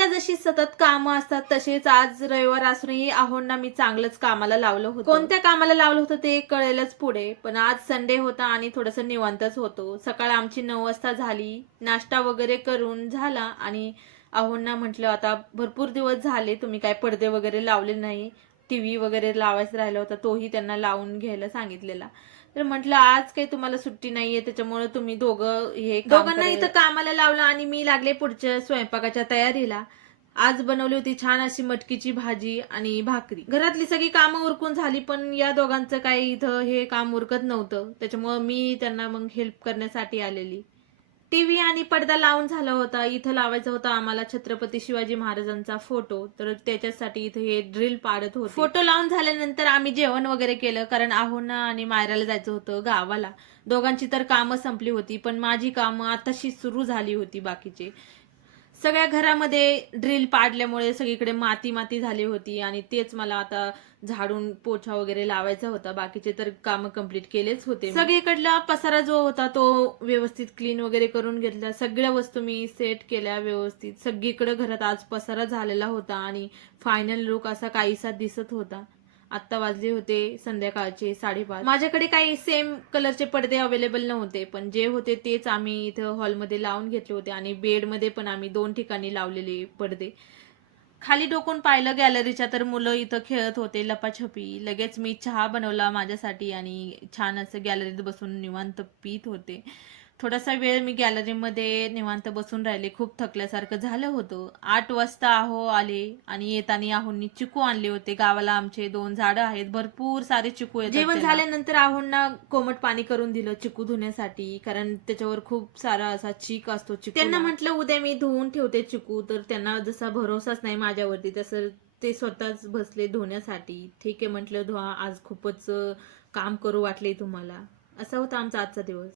आईला जशी सतत कामं असतात तसेच आज रविवार असूनही आहोंना मी चांगलंच कामाला लावलं होतं. कोणत्या कामाला लावलं होतं ते कळेलच पुढे. पण आज संडे होता आणि थोडंसं निवांतच होतो. सकाळ आमची 9 वाजता झाली. नाश्ता वगैरे करून झाला आणि आहोंना म्हटलं आता भरपूर दिवस झाले तुम्ही काय पडदे वगैरे लावले नाही. टीव्ही वगैरे लावायचा राहिला होता तोही त्यांना लावून घ्यायला सांगितलेला. तर म्हटलं आज काही तुम्हाला सुट्टी नाहीये त्याच्यामुळे तुम्ही दोघांना इथं कामाला लावलं आणि मी लागले पुढच्या स्वयंपाकाच्या तयारीला. आज बनवली होती छान अशी मटकीची भाजी आणि भाकरी. घरातली सगळी कामं उरकून झाली पण या दोघांचं काही इथं हे काम उरकत नव्हतं. त्याच्यामुळे मी त्यांना मग हेल्प करण्यासाठी आलेली. टीव्ही आणि पडदा लावून झाला होता. इथं लावायचा होता आम्हाला छत्रपती शिवाजी महाराजांचा फोटो. तर त्याच्यासाठी इथं हे ड्रिल पाडत होते. फोटो लावून झाल्यानंतर आम्ही जेवण वगैरे केलं कारण आहोंना आणि मायराला जायचं होतं गावाला. दोघांची तर कामं संपली होती पण माझी कामं आताशी सुरू झाली होती बाकीचे. सगळ्या घरामध्ये ड्रिल पाडल्यामुळे सगळीकडे माती माती झाली होती आणि तेच मला आता झाडून पोछा वगैरे लावायचा होता. बाकीचे तर काम कंप्लीट केलेच होते. सगळीकडला पसारा जो होता तो व्यवस्थित क्लीन वगैरे करून घेतला. सगळ्या वस्तू मी सेट केल्या व्यवस्थित. सगळीकडे घरात आज पसारा झालेला होता आणि फायनल लुक असा काहीसा दिसत होता. आता वाजले होते संध्याकाळचे 5:30. माझ्याकडे काही सेम कलरचे पडदे अवेलेबल नव्हते पण जे होते तेच आम्ही इथं हॉलमध्ये लावून घेतले होते आणि बेडमध्ये पण आम्ही 2 ठिकाणी लावलेले पडदे. खाली डोकून पाहिलं गॅलरीच्या तर मुलं इथं खेळत होते लपाछपी. लगेच मी चहा बनवला माझ्यासाठी आणि छान असं गॅलरीत बसून निवांत पीत होते. थोडासा वेळ मी गॅलरीमध्ये निवांत बसून राहिले. खूप थकल्यासारखं झालं होतं. 8 वाजता आहो आले आणि येताना आहोंनी चिकू आणले होते. गावाला आमचे 2 झाडं आहेत. भरपूर सारे चिकू येतात. जेवण झाल्यानंतर आहोंना कोमट पाणी करून दिलं चिकू धुण्यासाठी कारण त्याच्यावर खूप सारा असा चीक असतो चिकू. त्यांना म्हटलं उद्या मी धुवून ठेवते चिकू. तर त्यांना जसा भरोसाच नाही माझ्यावरती तसं ते स्वतःच बसले धुण्यासाठी. ठीक आहे म्हटलं धुवा आज खूपच काम करू वाटले तुम्हाला. असा होता आमचा आजचा दिवस.